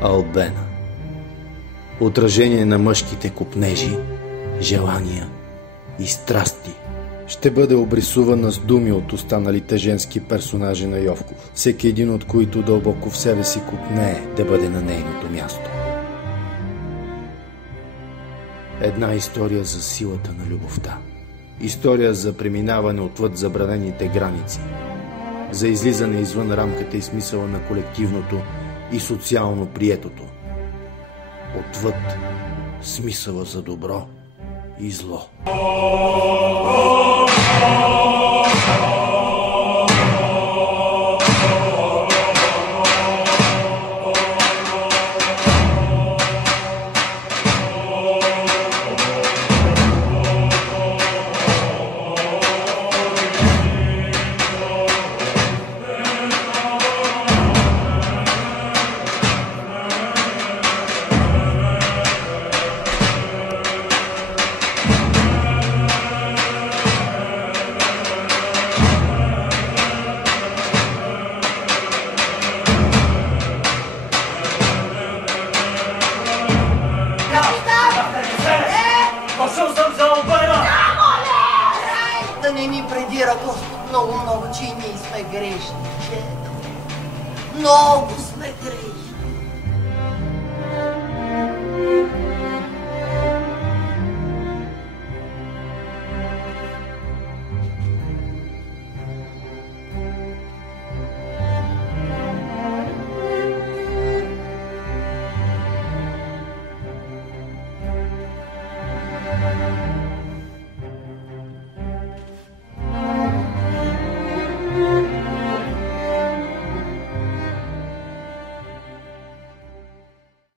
Албена. Отражение на мъжките копнежи, желания и страсти. Ще бъде обрисувана с думи от останалите женски персонажи на Йовков, всеки един от които дълбоко в себе си копнее да бъде на нейното място. Една история за силата на любовта. История за преминаване отвъд забранените граници. За излизане извън рамката и смисъла на колективното и социално приетото. Отвъд смисъла за добро и зло. Да не ни предира Господ много, че и ние сме грешни. Много сме грешни.